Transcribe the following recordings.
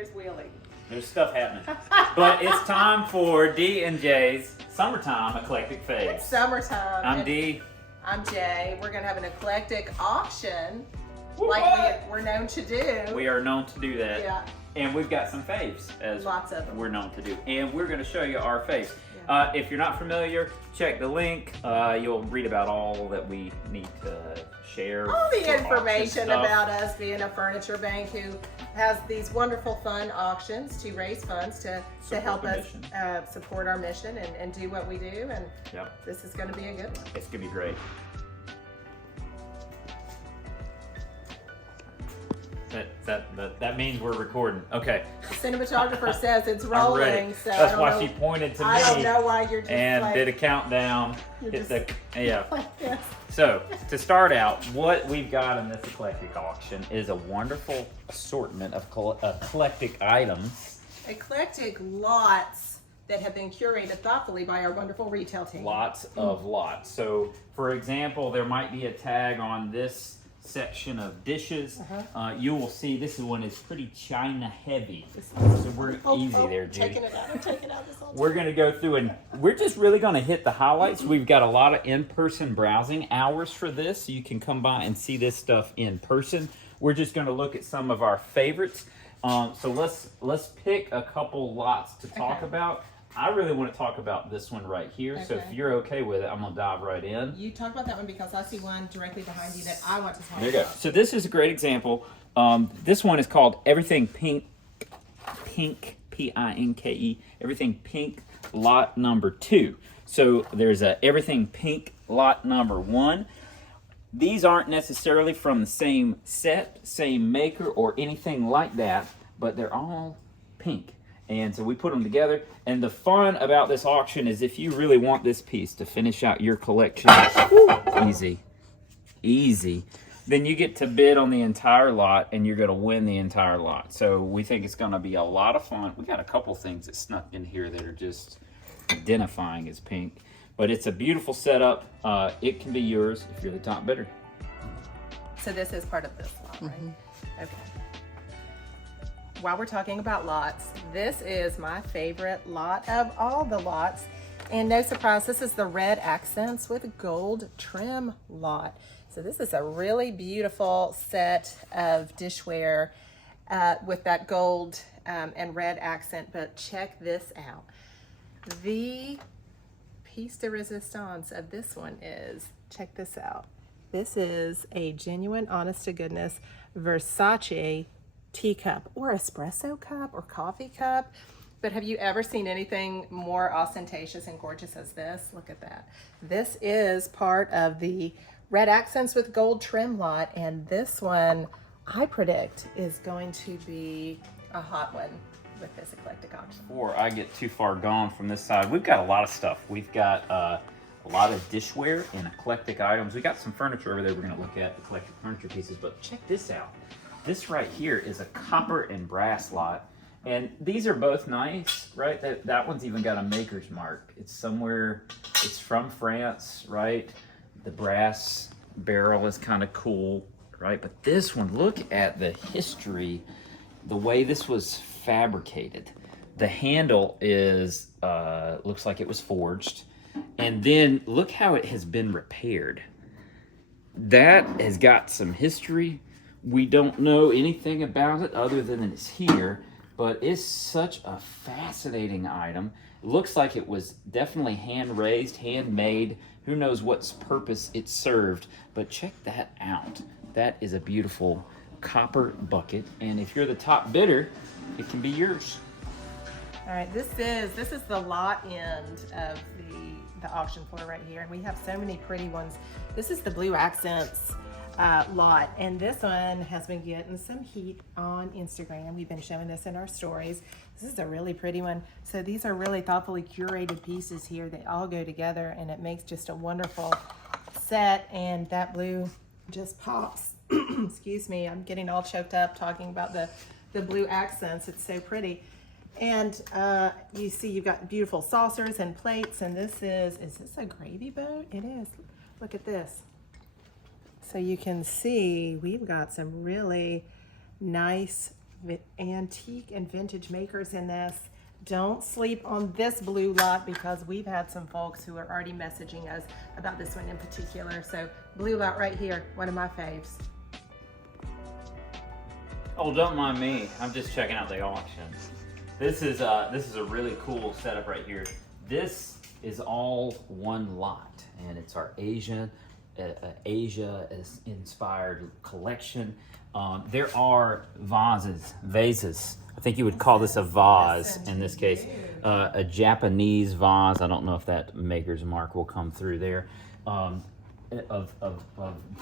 There's wheeling. There's stuff happening. But it's time for D and J's Summertime Eclectic Faves. It's summertime. I'm D. I'm Jay. We're going to have an eclectic auction like we're known to do. We are known to do that. Yeah. And we've got some faves, as lots of them. We're known to do. And we're going to show you our faves. Yeah. If you're not familiar, check the link. You'll read about all that we need to share. All the for information auction about us being a furniture bank who has these wonderful fun auctions to raise funds to help us support our mission and do what we do. And Yep. This is going to be a good one. It's going to be great. That means we're recording. Okay. The cinematographer says it's rolling, so that's why she pointed to me. I don't know why you're just and like, did a countdown. Hit Yeah. Yes. So to start out, what we've got in this eclectic auction is a wonderful assortment of eclectic items. Eclectic lots that have been curated thoughtfully by our wonderful retail team. Lots of lots. So for example, there might be a tag on this section of dishes. You will see this one is pretty china heavy. So we're easy there, Judy. I'm taking it out this whole We're going to go through and we're just really going to hit the highlights. We've got a lot of in-person browsing hours for this, so you can come by and see this stuff in person. We're just going to look at some of our favorites. So let's pick a couple lots to talk about. I really want to talk about this one right here. So if you're okay with it, I'm going to dive right in. You talk about that one because I see one directly behind you that I want to talk about. There you go. So this is a great example. This one is called Everything Pink, P-I-N-K-E, Everything Pink Lot Number 2. So there's a Everything Pink Lot Number 1. These aren't necessarily from the same set, same maker, or anything like that, but they're all pink. And so we put them together. And the fun about this auction is if you really want this piece to finish out your collection, easy, then you get to bid on the entire lot and you're going to win the entire lot. So we think it's going to be a lot of fun. We got a couple things that snuck in here that are just identifying as pink. But it's a beautiful setup. It can be yours if you're the top bidder. So this is part of this lot, right? Okay. While we're talking about lots, this is my favorite lot of all the lots. And no surprise, this is the red accents with gold trim lot. So this is a really beautiful set of dishware with that gold and red accent, but check this out. The piece de resistance of this one is, check this out. This is a genuine, honest to goodness Versace teacup or espresso cup or coffee cup. But have you ever seen anything more ostentatious and gorgeous as this? Look at that. This is part of the red accents with gold trim lot, and this one I predict is going to be a hot one with this eclectic auction. Before I get too far gone from this side, we've got a lot of stuff. We've got a lot of dishware and eclectic items. We got some furniture over there we're going to look at, eclectic furniture pieces, but check this out. This right here is a copper and brass lot. And these are both nice, right? That one's even got a maker's mark. It's somewhere, it's from France, right? The brass barrel is kind of cool, right? But this one, look at the history, the way this was fabricated. The handle is, looks like it was forged. And then look how it has been repaired. That has got some history. We don't know anything about it other than it's here, but it's such a fascinating item. It looks like it was definitely hand-raised, handmade. Who knows what purpose it served, but check that out. That is a beautiful copper bucket, and if you're the top bidder, it can be yours. All right, this is the lot end of the auction floor right here, and we have so many pretty ones. This is the blue accents lot, and this one has been getting some heat on Instagram. We've been showing this in our stories. This is a really pretty one. So these are really thoughtfully curated pieces here. They all go together and it makes just a wonderful set, and that blue just pops. Excuse me, I'm getting all choked up talking about the blue accents. It's so pretty. And you see you've got beautiful saucers and plates, and is this a gravy boat? It is. Look at this. So you can see we've got some really nice antique and vintage makers in this. Don't sleep on this blue lot because we've had some folks who are already messaging us about this one in particular. So blue lot right here, one of my faves. Oh, don't mind me. I'm just checking out the auction. This is a really cool setup right here. This is all one lot, and it's our Asia inspired collection. There are vases. I think you would call this a vase in this case. A Japanese vase. I don't know if that maker's mark will come through there. Of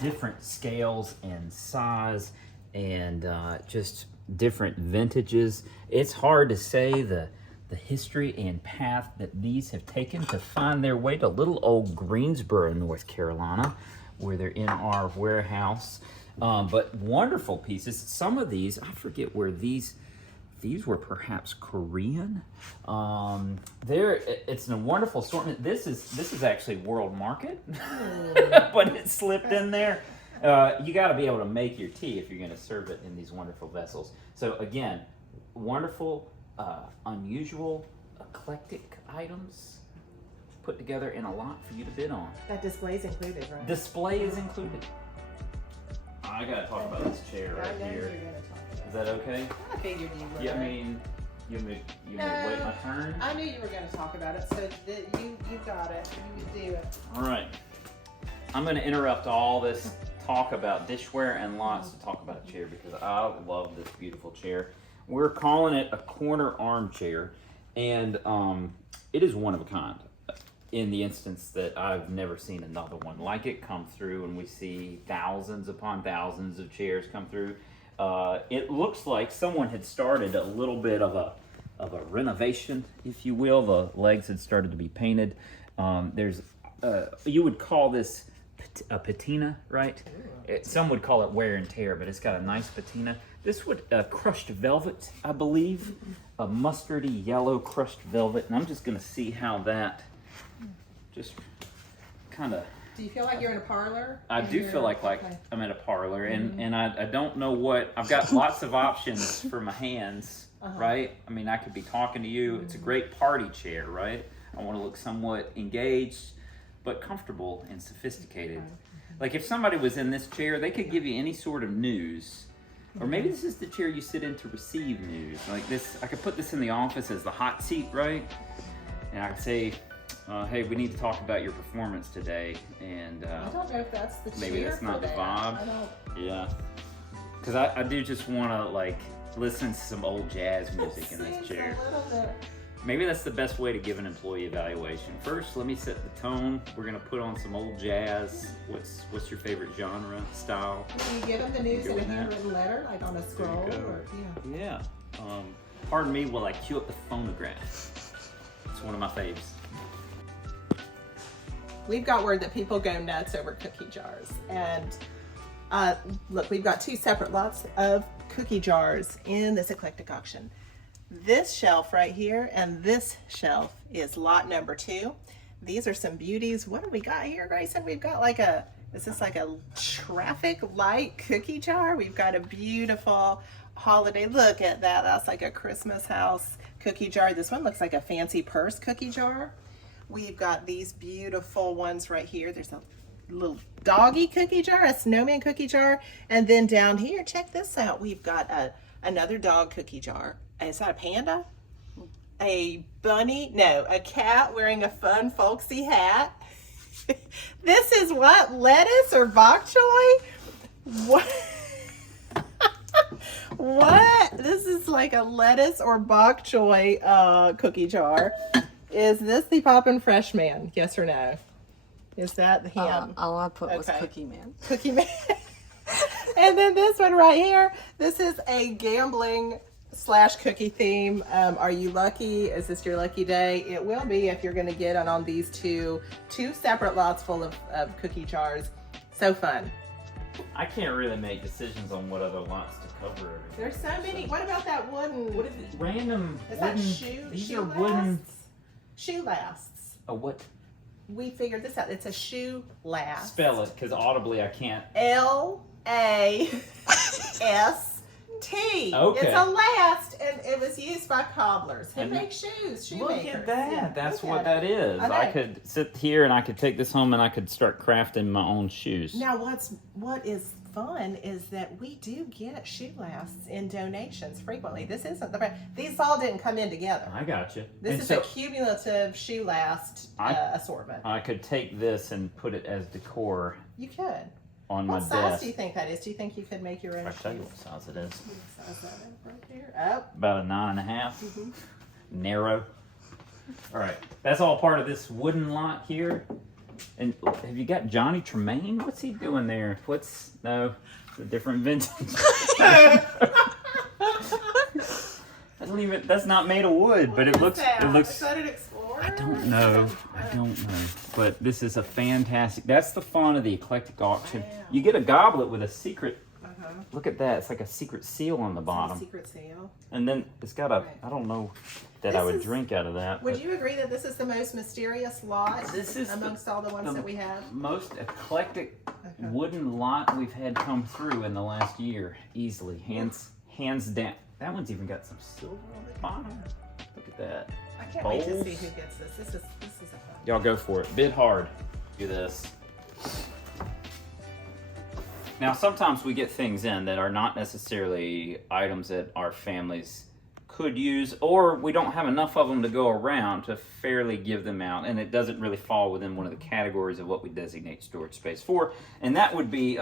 different scales and size, and just different vintages. It's hard to say the history and path that these have taken to find their way to little old Greensboro, North Carolina, where they're in our warehouse. But wonderful pieces. Some of these, I forget where these were perhaps Korean. It's a wonderful assortment. This is actually World Market, but it slipped in there. You got to be able to make your tea if you're going to serve it in these wonderful vessels. So again, wonderful, unusual, eclectic items put together in a lot for you to bid on. That display's included, right? Display is included. I got to talk about this chair right here. Is that okay? I figured you would. Yeah, I mean, you may wait my turn. I knew you were going to talk about it, so you got it. You would do it. All right. I'm going to interrupt all this talk about dishware and lots to talk about a chair because I love this beautiful chair. We're calling it a corner armchair, and it is one of a kind in the instance that I've never seen another one like it come through, and we see thousands upon thousands of chairs come through. It looks like someone had started a little bit of a renovation, if you will. The legs had started to be painted. There's you would call this a patina, right? Some would call it wear and tear, but it's got a nice patina. This would crushed velvet, I believe, a mustardy yellow crushed velvet, and I'm just going to see how that just kind of. Do you feel like you're in a parlor? I do feel like okay. I'm at a parlor, and I don't know what I've got. Lots of options for my hands, right? I mean, I could be talking to you. It's a great party chair, right? I want to look somewhat engaged, but comfortable and sophisticated. Like if somebody was in this chair, they could give you any sort of news. Or maybe this is the chair you sit in to receive news. Like this, I could put this in the office as the hot seat, right? And I could say, hey, we need to talk about your performance today. And I don't know if that's the chair. maybe that's not the vibe. I don't. Yeah. Because I do just want to like listen to some old jazz music in this chair. A little bit. Maybe that's the best way to give an employee evaluation. First, let me set the tone. We're gonna put on some old jazz. What's your favorite genre, style? Do you give them the news in a handwritten letter, like on a scroll? Or, Yeah. Pardon me while I cue up the phonograph. It's one of my faves. We've got word that people go nuts over cookie jars. And look, we've got two separate lots of cookie jars in this eclectic auction. This shelf right here and this shelf is lot number 2. These are some beauties. What do we got here, Grayson? We've got like is this like a traffic light cookie jar? We've got a beautiful holiday. Look at that. That's like a Christmas house cookie jar. This one looks like a fancy purse cookie jar. We've got these beautiful ones right here. There's a little doggy cookie jar, a snowman cookie jar. And then down here, check this out. We've got another dog cookie jar. Is that a panda? A bunny? No, a cat wearing a fun, folksy hat. This is what? Lettuce or bok choy? What? What? This is like a lettuce or bok choy cookie jar. Is this the Poppin' Fresh Man? Yes or no? Is that him? All I put was Cookie Man. Cookie Man. And then this one right here. This is a gambling / cookie theme. Are you lucky? Is this your lucky day? It will be if you're going to get on these two separate lots full of cookie jars. So fun. I can't really make decisions on what other lots to cover. There's so many. What about that wooden? What is it? Random Is wooden. that shoe? These shoe are wooden. lasts? Shoe lasts. A what? We figured this out. It's a shoe last. Spell it, because audibly I can't. LAST. T. Okay. It's a last, and it was used by cobblers who And make shoes. Look Shoemakers. at that. Yeah, That's look what at that it. is. I know. I could sit here and I could take this home and I could start crafting my own shoes. Now, what is fun is that we do get shoe lasts in donations frequently. This isn't these all didn't come in together. I got you. This is a cumulative shoe last assortment. I could take this and put it as decor You could. on my What size desk. do you think that is? Do you think you could make your own I'll tell you shoes? what size it is. What size that is right there? Oh. About a 9.5. Mhm. Narrow. All right, that's all part of this wooden lot here. And have you got Johnny Tremaine? What's he doing there? No, it's a different vintage. That's not made of wood, but it looks. Is that an Explorer? I don't know. But this is a fantastic. That's the fun of the eclectic auction. Wow. You get a goblet with a secret. Uh-huh. Look at that. It's like a secret seal on the bottom. Secret seal. And then it's got a. I don't know that I This would is- drink out of that. Would but you agree that this is the most mysterious lot This is amongst all the ones that we have? most eclectic Okay. wooden lot we've had come through in the last year, easily, hands down. That one's even got some silver on the bottom. Look at that. I can't wait to Bowls. see who gets this. This is a fun. Y'all go for it. Bid hard. Do this. Now, sometimes we get things in that are not necessarily items that our families could use, or we don't have enough of them to go around to fairly give them out, and it doesn't really fall within one of the categories of what we designate storage space for, and that would be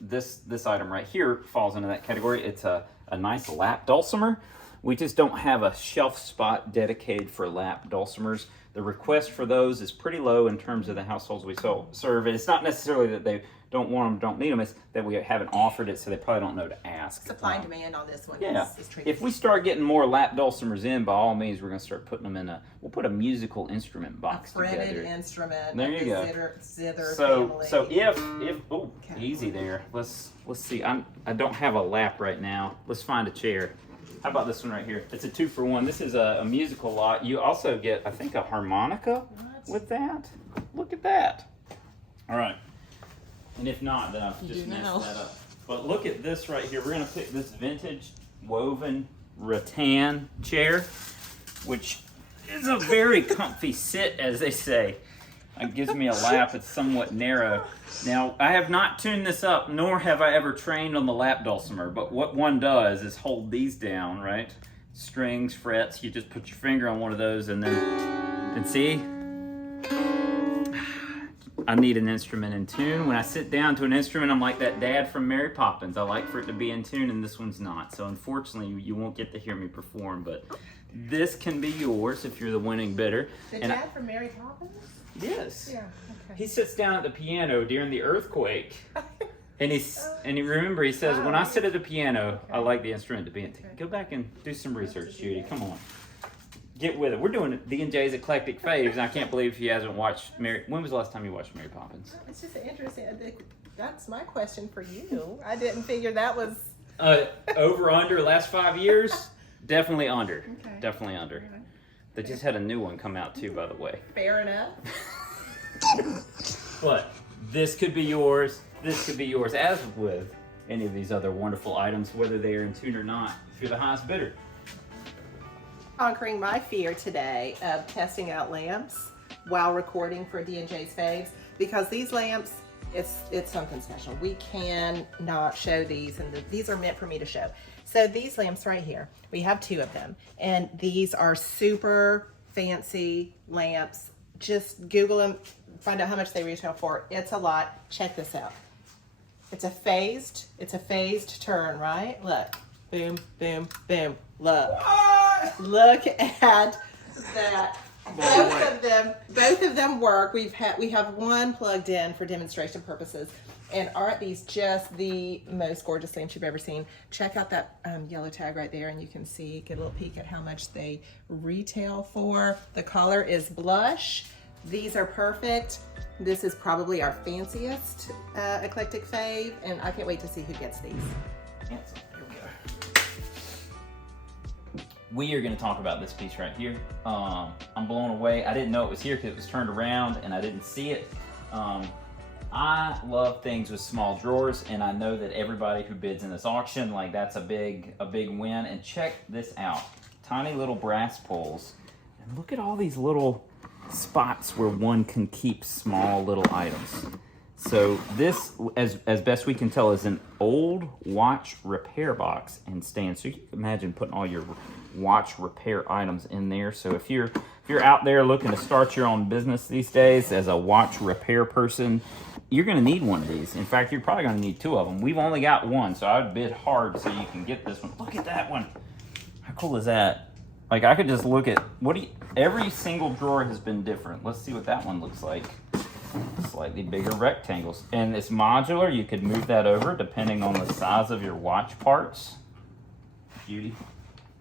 this item right here falls into that category. It's a nice lap dulcimer. We just don't have a shelf spot dedicated for lap dulcimers. The request for those is pretty low in terms of the households we serve, and it's not necessarily that they don't want them, don't need them, it's that we haven't offered it, so they probably don't know to ask. Supply and demand on this one Yeah, is tricky. if we start getting more lap dulcimers in, by all means, we're going to start putting them in we'll put a musical instrument box fretted together. instrument. There of you the go. Zither So family. if oh, Okay. easy there. Let's see. I don't have a lap right now. Let's find a chair. How about this one right here? It's a 2-for-1. This is a musical lot. You also get, I think, a harmonica with that. Look at that. All right. And if not, then I've just messed that up. But look at this right here. We're going to pick this vintage woven rattan chair, which is a very comfy sit, as they say. It gives me a lap. It's somewhat narrow. Now, I have not tuned this up, nor have I ever trained on the lap dulcimer, but what one does is hold these down, right? Strings, frets, you just put your finger on one of those and see? I need an instrument in tune. When I sit down to an instrument, I'm like that dad from Mary Poppins. I like for it to be in tune, and this one's not. So unfortunately, you won't get to hear me perform, but this can be yours if you're the winning bidder. The And dad from Mary Poppins? yes. Yeah, okay. He sits down at the piano during the earthquake, and he says, "When I sit at the piano, I like the instrument to be in tune." Go back and do some research, Judy. Come on, get with it. We're doing D&J's Eclectic Faves, and I can't believe he hasn't watched Mary. When was the last time you watched Mary Poppins? It's just interesting. That's my question for you. I didn't figure that was... Over under last 5 years, definitely under. Okay. Definitely under. They just had a new one come out too, by the way. Fair enough. But this could be yours. This could be yours, as with any of these other wonderful items, whether they are in tune or not, if you're the highest bidder. Conquering my fear today of testing out lamps while recording for D&J's Faves, because these lamps, it's something special. We cannot show these, and these are meant for me to show. So these lamps right here, we have 2 of them, and these are super fancy lamps. Just Google them, find out how much they retail for. It's a lot. Check this out. It's a phased turn, right? Look, boom, boom, boom. Look. Look at that. Both of them work. We have one plugged in for demonstration purposes. And aren't these just the most gorgeous lamps you've ever seen? Check out that yellow tag right there, and you can see, get a little peek at how much they retail for. The color is blush. These are perfect. This is probably our fanciest eclectic fave, and I can't wait to see who gets these. Yes, here we go. We are going to talk about this piece right here. I'm blown away. I didn't know it was here because it was turned around and I didn't see it. I love things with small drawers, and I know that everybody who bids in this auction, like that's a big win. And check this out. Tiny little brass pulls. And look at all these little spots where one can keep small little items. So this, as best we can tell, is an old watch repair box and stand. So you can imagine putting all your watch repair items in there. So if you're out there looking to start your own business these days as a watch repair person, you're going to need one of these. In fact, you're probably going to need two of them. We've only got one, so I would bid hard so you can get this one. Look at that one. How cool is that? Like, I could just look at every single drawer has been different. Let's see what that one looks like. Slightly bigger rectangles, and it's modular. You could move that over depending on the size of your watch parts. Judy,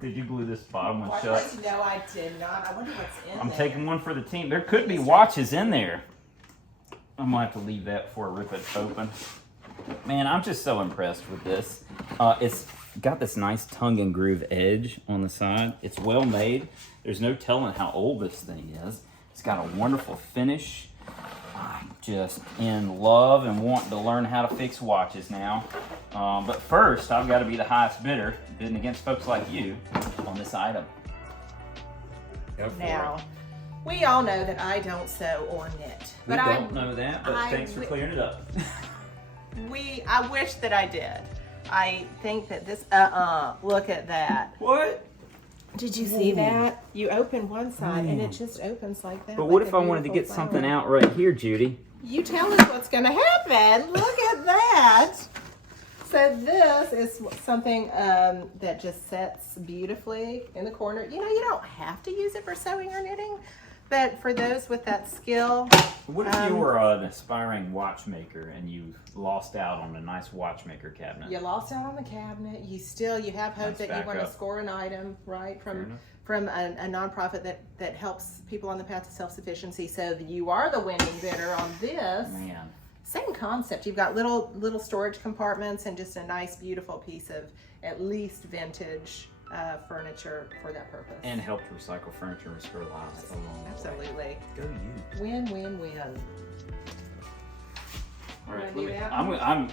did you glue this bottom one shut? No, I did not. I wonder what's in there. I'm taking one for the team. There could be watches in there. I'm gonna have to leave that before I rip it open. Man, I'm just so impressed with this. It's got this nice tongue and groove edge on the side. It's well made. There's no telling how old this thing is. It's got a wonderful finish. I'm just in love and wanting to learn how to fix watches now. But first, I've got to be the highest bidder, bidding against folks like you on this item. Go for it. We all know that I don't sew or knit. We don't know that, but thanks for clearing it up. I wish that I did. I think that this, look at that. What? Did you see that? You open one side and it just opens like that. But what if I wanted to get something out right here, Judy? You tell us what's going to happen. Look at that. So this is something that just sets beautifully in the corner. You know, you don't have to use it for sewing or knitting, but for those with that skill. What if you were an aspiring watchmaker and you lost out on a nice watchmaker cabinet? You lost out on the cabinet. You have hope that you want to score an item, right, from a nonprofit that helps people on the path to self-sufficiency. So you are the winning bidder on this. Man. Same concept. You've got little storage compartments and just a nice, beautiful piece of at least vintage furniture for that purpose. And help to recycle furniture and restore lives along the way. Absolutely. Go you. Win, win, win. All right,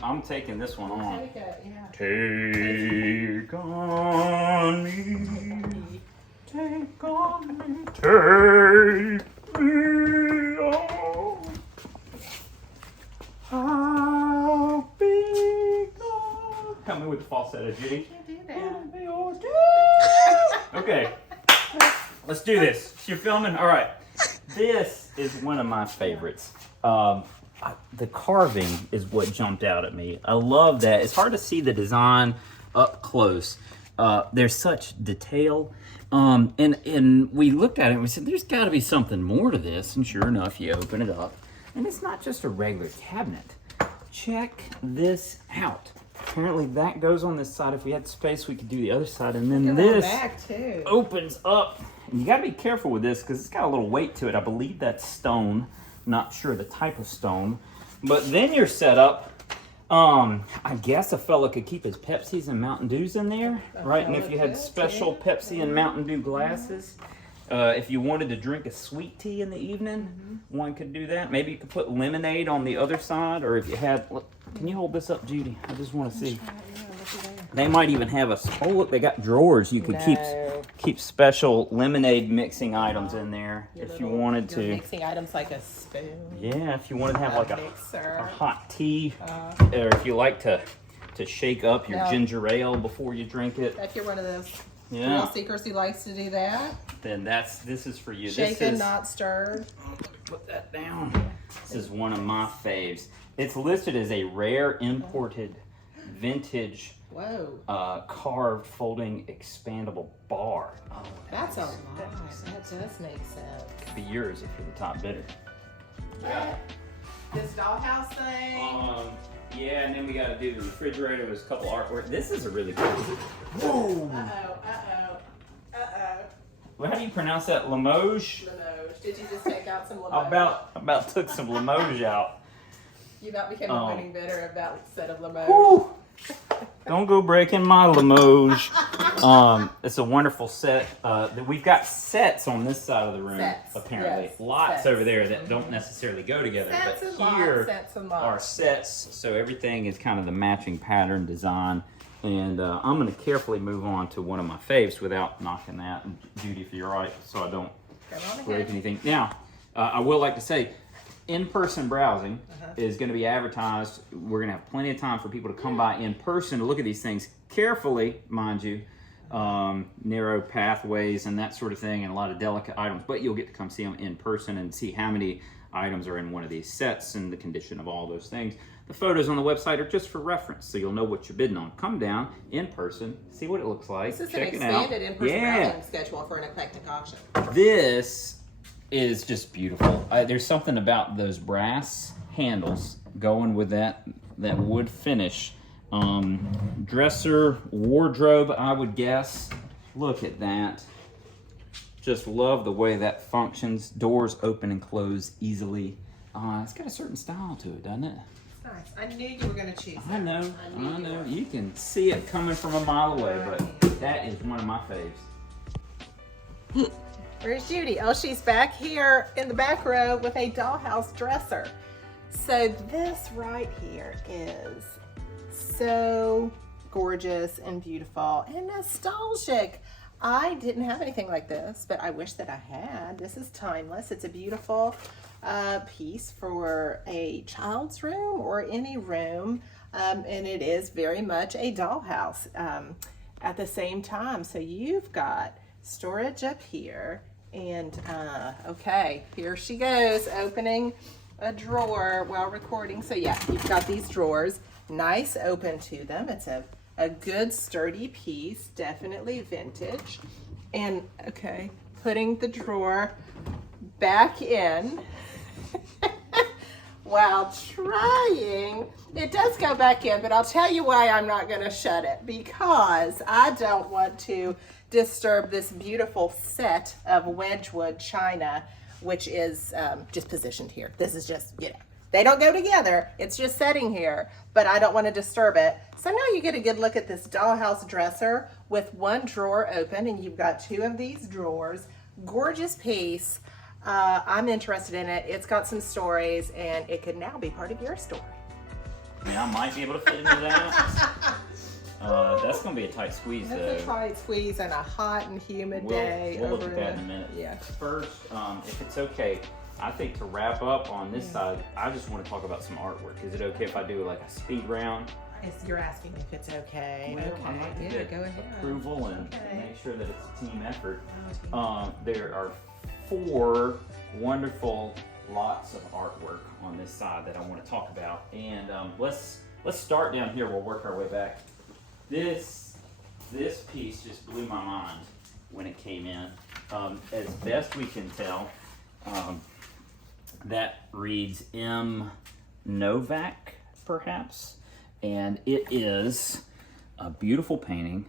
I'm taking this one on. Take it, yeah. Take on me, take on me, take me on. I'll be gone. Help me with the falsetto, Judy. Can't do that. Okay, let's do this. You're filming? All right. This is one of my favorites. The carving is what jumped out at me. I love that. It's hard to see the design up close. There's such detail. And we looked at it and we said, there's got to be something more to this. And sure enough, you open it up. And it's not just a regular cabinet. Check this out. Apparently that goes on this side. If we had space, we could do the other side. And then this opens up. And you got to be careful with this because it's got a little weight to it. I believe that's stone. Not sure the type of stone. But then you're set up. I guess a fella could keep his Pepsis and Mountain Dews in there, right? And if you had special Pepsi and Mountain Dew glasses, if you wanted to drink a sweet tea in the evening, one could do that. Maybe you could put lemonade on the other side, or if you had, look, can you hold this up, Judy? I just want to see. They might even have oh look, they got drawers. You could keep special lemonade mixing items in there if you wanted to. Mixing items like a spoon. Yeah, if you wanted to have like a hot tea, or if you like to shake up your ginger ale before you drink it. If you're one of those real seekers who likes to do that, then this is for you. Shaken, not stirred. Put that down. This is one of my faves. It's listed as a rare imported vintage carved folding expandable bar. Oh, that's a lot. That does make sense. Could be yours if you're the top bidder. This dollhouse thing. Yeah, and then we got to do the refrigerator. There's a couple artwork. This is a really cool. Whoa. Well, how do you pronounce that? Limoges? Limoges. Did you just take out some Limoges? About took some Limoges out. You about became a winning bidder of that set of Limoges. Don't go breaking my Limoges. It's a wonderful set. We've got sets on this side of the room, Sets, apparently. yes, Lots sets. over there that don't necessarily go together. Sets but and lots, here sets and lots. are sets, so everything is kind of the matching pattern design. And I'm going to carefully move on to one of my faves without knocking that. And Judy, if you're right, so I don't Come on break ahead. anything. Now, I will like to say, in-person browsing is going to be advertised. We're going to have plenty of time for people to come by in person to look at these things carefully, mind you. Narrow pathways and that sort of thing, and a lot of delicate items, but you'll get to come see them in person and see how many items are in one of these sets and the condition of all those things. The photos on the website are just for reference, so you'll know what you're bidding on. Come down in person, see what it looks like. This is check an it out. expanded in-person Yeah. browsing schedule for an eclectic auction. This is just beautiful. There's something about those brass handles going with that wood finish. Dresser, wardrobe, I would guess. Look at that. Just love the way that functions. Doors open and close easily. It's got a certain style to it, doesn't it? Nice. I knew you were going to choose I that. know, knew I you know. were. You can see it coming from a mile away, but that is one of my faves. Where's Judy? Oh, she's back here in the back row with a dollhouse dresser. So this right here is so gorgeous and beautiful and nostalgic. I didn't have anything like this, but I wish that I had. This is timeless. It's a beautiful piece for a child's room or any room, and it is very much a dollhouse at the same time. So you've got storage up here, and okay, here she goes, opening a drawer while recording. So yeah, you've got these drawers, nice open to them. It's a good sturdy piece, definitely vintage. And okay, putting the drawer back in while trying. It does go back in, but I'll tell you why I'm not going to shut it, because I don't want to disturb this beautiful set of Wedgwood china, which is just positioned here. This is just, you know, they don't go together. It's just sitting here, but I don't want to disturb it. So now you get a good look at this dollhouse dresser with one drawer open, and you've got two of these drawers. Gorgeous piece. I'm interested in it. It's got some stories, and it could now be part of your story. I mean, I might be able to fit into that. That's going to be a tight squeeze, though. That's a tight squeeze on a hot and humid day. We'll look over at that the- in a minute. Yeah. First, if it's okay, I think to wrap up on this side, I just want to talk about some artwork. Is it okay if I do like a speed round? You're asking if it's okay. Well, I Okay. like to Yeah, get go ahead. approval and Okay. make sure that it's a team effort. Oh, There are 4 wonderful lots of artwork on this side that I want to talk about, and let's start down here. We'll work our way back. This piece just blew my mind when it came in. As best we can tell, that reads M. Novak, perhaps, and it is a beautiful painting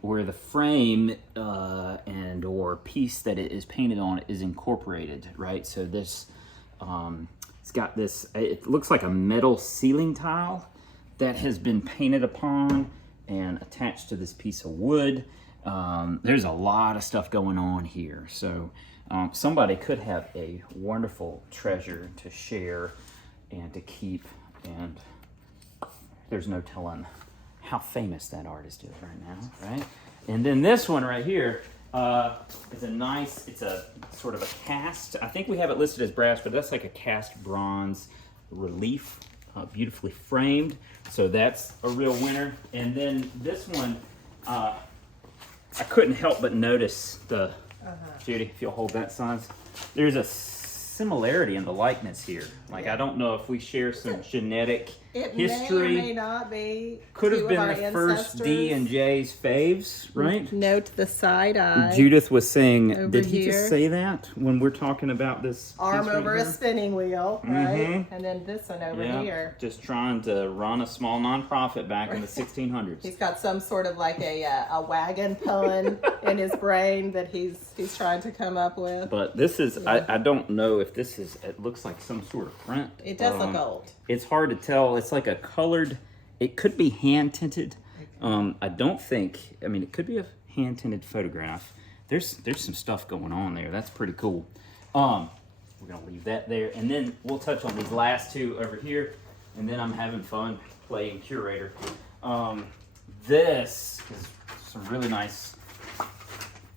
where the frame and or piece that it is painted on is incorporated, right? So this, it's got this, it looks like a metal ceiling tile that has been painted upon and attached to this piece of wood. There's a lot of stuff going on here. So somebody could have a wonderful treasure to share and to keep, and there's no telling how famous that artist is right now, right? And then this one right here is a nice, it's a sort of a cast. I think we have it listed as brass, but that's like a cast bronze relief, beautifully framed. So that's a real winner. And then this one, I couldn't help but notice the, Judy, if you'll hold that size, there's a similarity in the likeness here. Like, I don't know if we share some genetic history. May or may not be. Could two have of been our the first D and J's faves, right? Note the side eye. Judith was saying, Over did he here. just say that when we're talking about this? Arm piece right over a here? spinning wheel, right? Mhm. And then this one over Yeah, here. just trying to run a small nonprofit back in the 1600s. He's got some sort of like a wagon pun in his brain that he's trying to come up with. But this is, I don't know if this is, it looks like some sort of print. It does look old. It's hard to tell. It's like a colored, it could be hand tinted. I don't think, I mean, it could be a hand-tinted photograph. There's some stuff going on there. That's pretty cool. We're gonna leave that there, and then we'll touch on these last two over here, and then I'm having fun playing curator. This is some really nice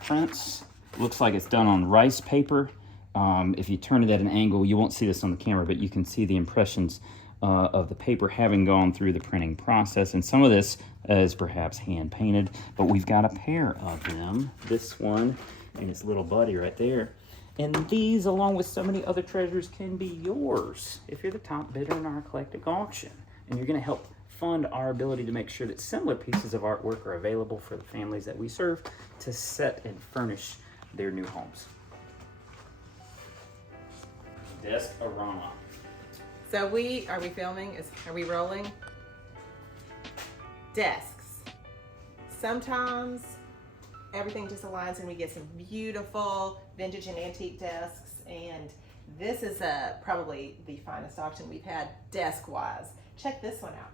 prints. Looks like it's done on rice paper. If you turn it at an angle, you won't see this on the camera, but you can see the impressions of the paper having gone through the printing process. And some of this is perhaps hand painted, but we've got a pair of them. This one and its little buddy right there. And these, along with so many other treasures, can be yours if you're the top bidder in our eclectic auction. And you're gonna help fund our ability to make sure that similar pieces of artwork are available for the families that we serve to set and furnish their new homes. Desk-a-rama. So are we filming? Are we rolling? Desks. Sometimes everything just aligns and we get some beautiful vintage and antique desks, and this is probably the finest auction we've had desk-wise. Check this one out.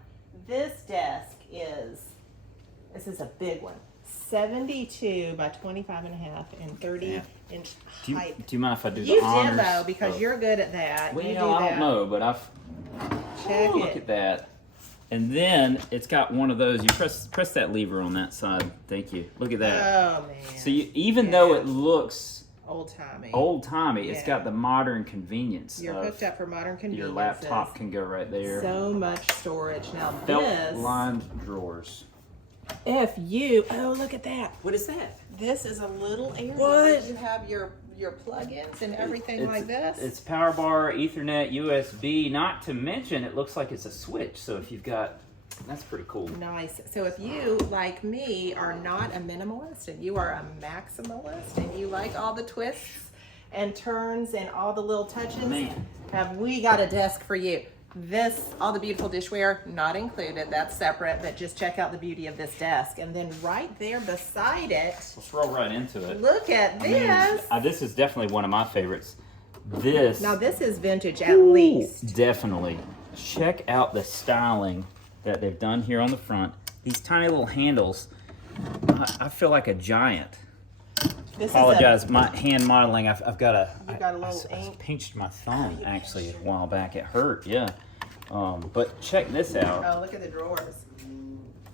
This desk is a big one. 72 by 25 and a half and 30-inch height. Do you mind if I do You the honors? did though, because you're good at that. Well, you I don't know, but Check look at that. And then it's got one of those. You press that lever on that side. Thank you. Look at that. Oh man. So even though it looks old-timey, it's got the modern convenience. You're hooked up for modern convenience. Your laptop can go right there. So much storage. Now Belt-lined drawers. look at that. What is that? This is a little area What? where you have your plugins and everything like this. It's power bar, Ethernet, USB, not to mention it looks like it's a switch. So if you've got, that's pretty cool. Nice. So if you, like me, are not a minimalist and you are a maximalist and you like all the twists and turns and all the little touches, Man. have we got a desk for you. All the beautiful dishware, not included, that's separate, but just check out the beauty of this desk. And then right there beside it, Let's roll right into it. look at this. This is definitely one of my favorites. This. Now this is vintage at least. Definitely. Check out the styling that they've done here on the front. These tiny little handles. I feel like a giant. Apologize, my hand modeling. I've got a. You got a little I ink. pinched my thumb actually a while back. It hurt, yeah. But check this out. Oh, look at the drawers.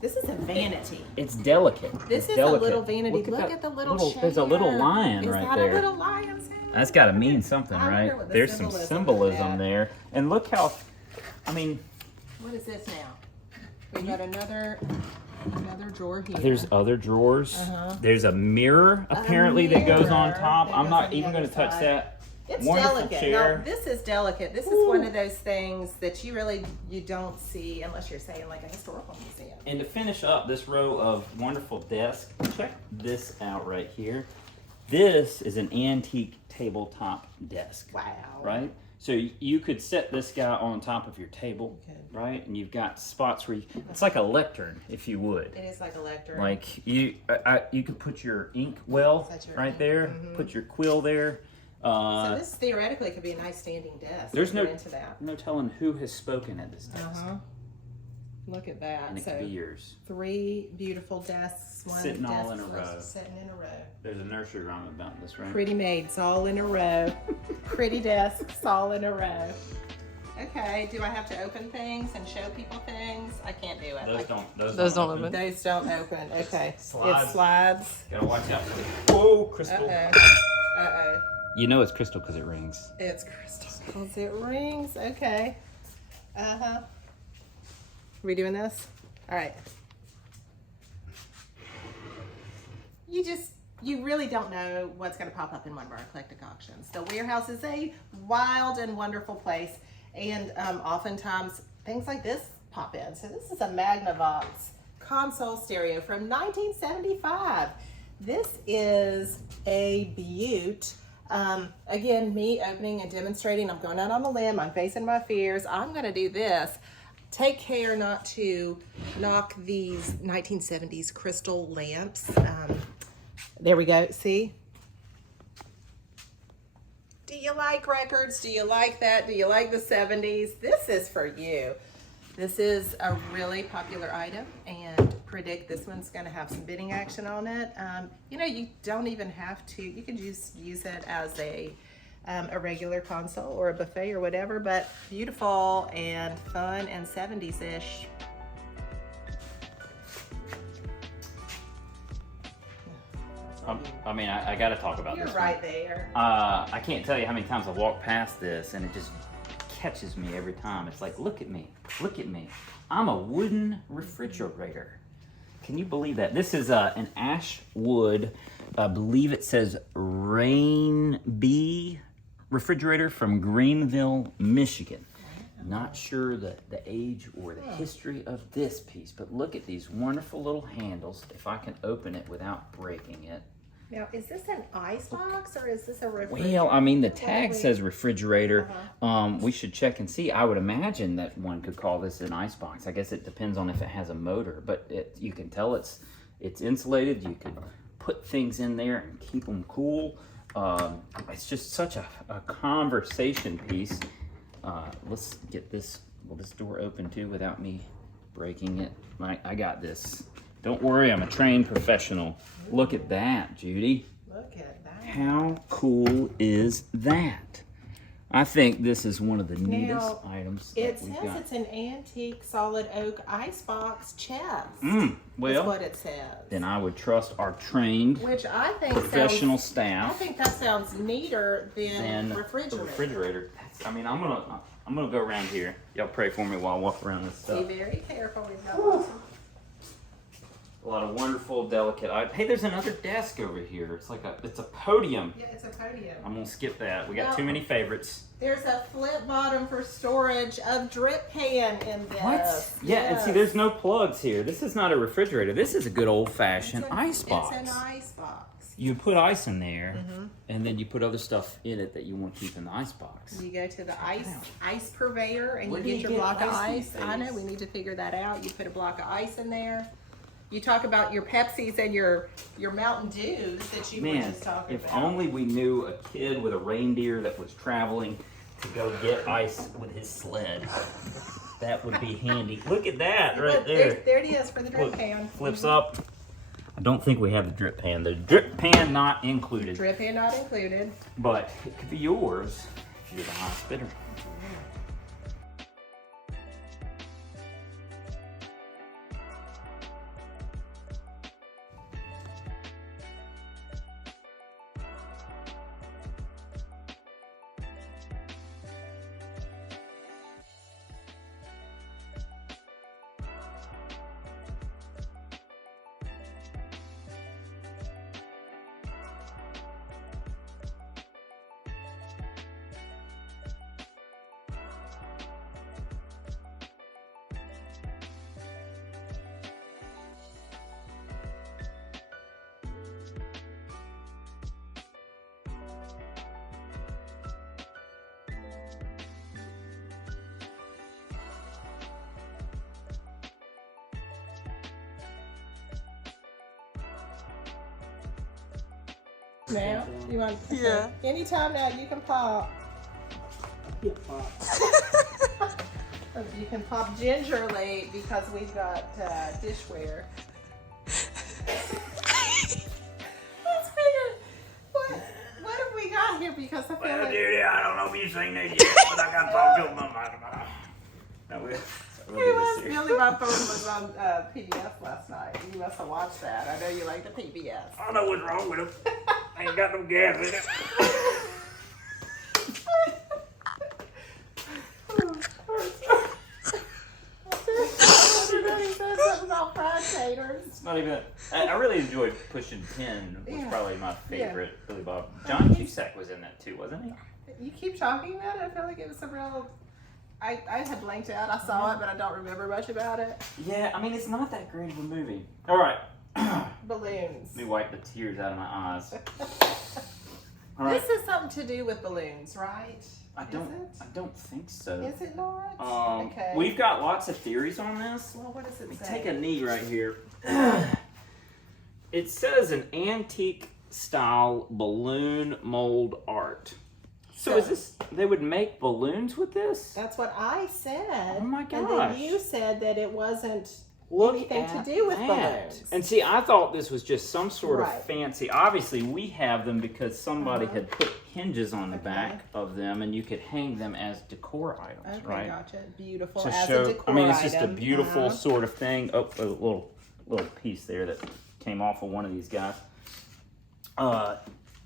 This is a vanity. It's delicate. This it's is delicate. a little vanity. Look that at the little There's a little chair. lion Is right that there. a little lion's head? That's got to mean something, I right? wonder what the There's some symbolism there. And look how, I mean. What is this now? We got another drawer here. There's other drawers. Uh-huh. There's a mirror apparently that goes on mirror top. that I'm goes not on the even going to other touch side. that. It's Wonderful delicate. chair. Now, this is delicate. This is one of those things that you don't see unless you're saying like a historical museum. And to finish up this row of wonderful desks, check this out right here. This is an antique tabletop desk. Wow. Right? So you could set this guy on top of your table, You could. right? And you've got spots where it's like a lectern, if you would. It is like a lectern. Like you could put your ink well That's your right ink. there, Mhm. put your quill there. So this theoretically could be a nice standing desk. There's We'll no get into that. no telling who has spoken at this desk, Look at that. and it So could be yours. 3 beautiful desks, one Sitting desk all in a for us row. sitting in a row. There's a nursery rhyme about this, right? Pretty maids all in a row. Pretty desks all in a row. Okay, do I have to open things and show people things? I can't do it. Those don't open. Those don't open. Okay. Slides. It slides. Gotta watch out for it. Whoa, crystal. Uh-oh. You know it's crystal because it rings. It's crystal because it rings. Okay. Are we doing this? All right. You really don't know what's going to pop up in one of our eclectic auctions. The warehouse is a wild and wonderful place, and oftentimes things like this pop in. So this is a Magnavox console stereo from 1975. This is a beaut. Again, me opening and demonstrating. I'm going out on a limb. I'm facing my fears. I'm going to do this. Take care not to knock these 1970s crystal lamps. There we go. See? Do you like records? Do you like that? Do you like the 70s? This is for you. This is a really popular item and predict this one's going to have some bidding action on it. You know, you don't even have to. You can just use it as a regular console or a buffet or whatever. But beautiful and fun and 70s-ish. I mean, I got to talk about You're this. right there. I can't tell you how many times I walk past this and it just catches me every time. It's like, look at me, look at me. I'm a wooden refrigerator. Can you believe that? This is an ash wood, I believe it says Rain Bee refrigerator from Greenville, Michigan. Not sure the age or the history of this piece, but look at these wonderful little handles. If I can open it without breaking it. Now, is this an ice box or is this a refrigerator? Well, I mean, the tag says refrigerator. We should check and see. I would imagine that one could call this an ice box. I guess it depends on if it has a motor, but you can tell it's insulated. You can put things in there and keep them cool. It's just such a conversation piece. Let's get this. Will this door open too without me breaking it? I got this. Don't worry, I'm a trained professional. Look at that, Judy. Look at that. How cool is that? I think this is one of the neatest items that It we've says got. it's an antique solid oak icebox chest. Well, That's what it says. then I would trust our trained Which I think professional sounds, I staff think that sounds neater than than refrigerator. the refrigerator. I mean, I'm gonna go around here. Y'all pray for me while I walk around this Be stuff. very careful. We've got A lot of wonderful, delicate items. Hey, there's another desk over here. It's a podium. yeah, it's a podium. I'm gonna skip that. We got Now- too many favorites. There's a flip bottom for storage of drip pan in this. What? Yeah, and see, there's no plugs here. This is not a refrigerator. This is a good old-fashioned ice box. It's an ice box. You put ice in there, and then you put other stuff in it that you want to keep in the ice box. You go to the ice purveyor and Where you do get you your get block of ice these ice. I know, days? we need to figure that out. You put a block of ice in there. You talk about your Pepsis and your Mountain Dews that you were Man, just talking if about. only we knew a kid with a reindeer that was traveling to go get ice with his sled. That would be handy. Look at that right Look, there. there it is for the drip Look, pan. flips up. I don't think we have the drip pan. The drip pan not included. Drip pan not included. But it could be yours if you're the highest bidder. Now, you want? Yeah. Anytime now, you can pop. You can pop gingerly because we've got dishware. Let's figure what have we got here because I feel like Judy, I don't know if you've seen this yet, but I got to talk to them. No, Billy, my phone was on PBS last night. You must have watched that. I know you like the PBS. I know what's wrong with them. Ain't got no gas in it. Everybody said something about fried taters. It's not even. I really enjoyed Pushing 10. Was Yeah. probably my favorite Billy Bob. John Cusack was in that too, wasn't he? You keep talking about it. I feel like it was a real. I had blanked out. I saw it, but I don't remember much about it. Yeah, I mean it's not that great of a movie. All right. Balloons. Let me wipe the tears out of my eyes. All right. This is something to do with balloons, right? I don't think so. Is it not? Okay. We've got lots of theories on this. Well, what does it say? Take a knee right here. It says an antique style balloon mold art. So is this, they would make balloons with this? That's what I said. Oh my And gosh. then you said that it wasn't Look anything at to do with that. balloons. And see, I thought this was just some sort Right. of fancy. Obviously, we have them because somebody Uh-huh. had put hinges on the Okay. back of them, and you could hang them as decor items, Okay, right? gotcha. Beautiful To as show, a decor I mean, it's just a item. beautiful Uh-huh. sort of thing. Oh, a little piece there that came off of one of these guys.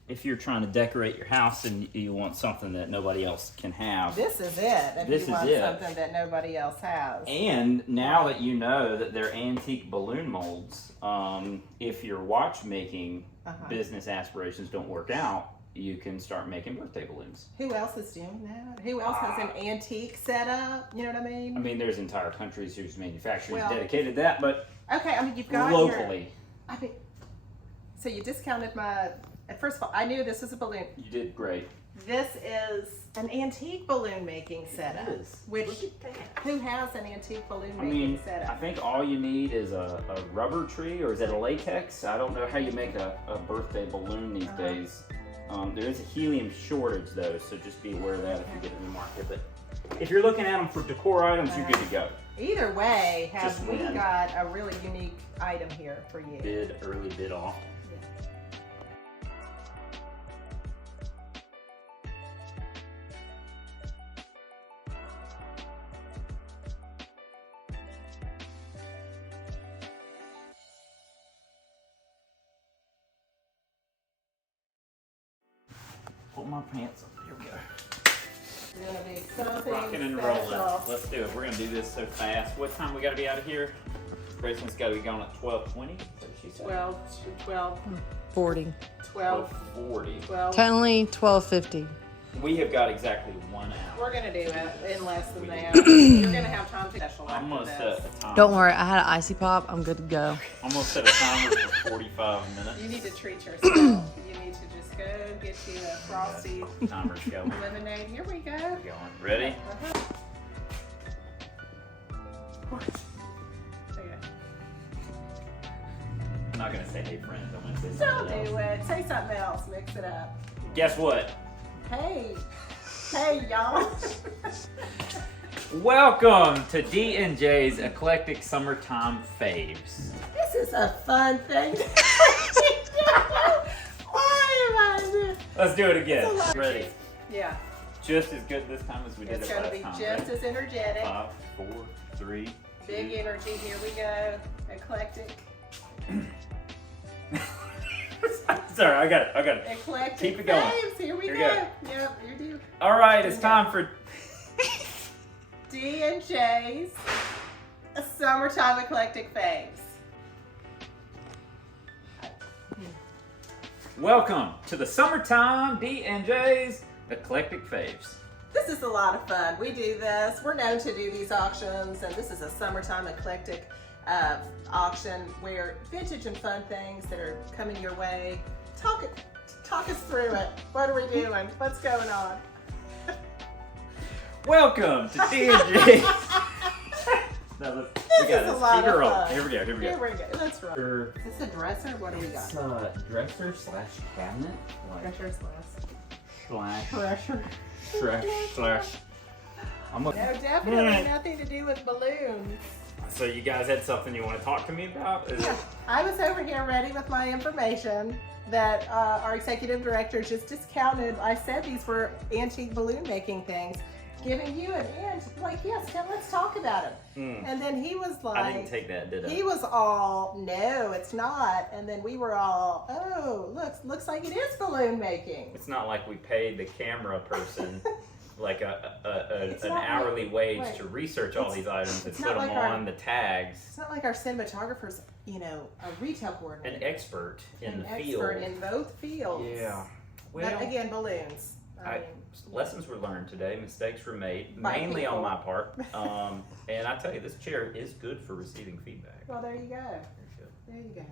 If you're trying to decorate your house and you want something that nobody else can have. This is it. If This you is want it. something that nobody else has. And now that you know that they're antique balloon molds, if your watchmaking business aspirations don't work out, you can start making birthday balloons. Who else is doing that? Who else has an antique setup? You know what I mean? I mean, there's entire countries whose manufacturers Well, dedicated that, but okay, I mean, you've got locally, I mean, so you discounted my. First of all, I knew this was a balloon. you did great. This is an antique balloon making setup. It is. Which Look at that. who has an antique balloon I making mean, setup? I think all you need is a rubber tree, or is it a latex? I don't know how you make a birthday balloon these days. There is a helium shortage though, so just be aware of that if you get it in the market. But if you're looking at them for decor items, you're good to go. Either way, have Just we win. got a really unique item here for you? Early bid off. Pull my pants up. Here we go. It's gonna be something Rocking and special. rolling. Let's do it. We're gonna do this so fast. What time we gotta be out of here? Grayson's gotta be gone at 12:20. That's what she said. 12, 40. 12:40. 12. Technically 12:50. We have got exactly 1 hour. We're gonna do it in less than that. You're gonna have time to special I'm gonna after set this. a timer. Don't worry, I had an icy pop. I'm good to go. I'm gonna set a timer for 45 minutes. You need to treat yourself. You need to just go get you a frosty Timer's going. lemonade. Here we go. We're going. Ready? Uh-huh. Okay. I'm not gonna say hey friends. I'm gonna say Don't something do else. it. Say something else. Mix it up. Guess what? Hey. Hey, y'all. Welcome to D&J's Eclectic Summertime Faves. This is a fun thing. Why am I doing? Let's do it again. It's a lot. Ready? Yeah. Just as good this time as we did It's it gonna last be time. just Ready? as energetic. 5, 4, 3. Big 2. energy. Here we go. Eclectic. Sorry, I got it. Eclectic. Keep it going. Faves. Here we Here we go. go. Yep, you do. All right, it's time for D&J's Summertime Eclectic Faves. welcome to the Summertime D&J's Eclectic Faves. This is a lot of fun. We do this. We're known to do these auctions, and this is a Summertime Eclectic auction where vintage and fun things that are coming your way. Talk us through it. What are we doing? What's going on? Welcome to D&J. No, This is a lot Keep it of rolling. fun. Here we go. Here we go. Let's roll. Sure. Is this a dresser? What do we got? It's a dresser slash cabinet. Dresser Slash. slash. I'm No, definitely nothing to do with balloons. So you guys had something you want to talk to me about? Is it- I was over here ready with my information that our executive director just discounted. I said these were antique balloon making things. Giving you an end, like, yes, let's talk about it. And then he was like, I didn't take that, did I? he was all, no, it's not. And then we were all, oh, looks like it is balloon making. It's not like we paid the camera person like an not like- hourly wage right. to research all these items and it's put not them like our- on the tags. It's not like our cinematographer's, a retail coordinator. An expert in the expert field. in both fields. Yeah. Well, But again, balloons. lessons were learned today. Mistakes were made, By mainly people. on my part. And I tell you, this chair is good for receiving feedback. Well, there you go. Very good. There you go.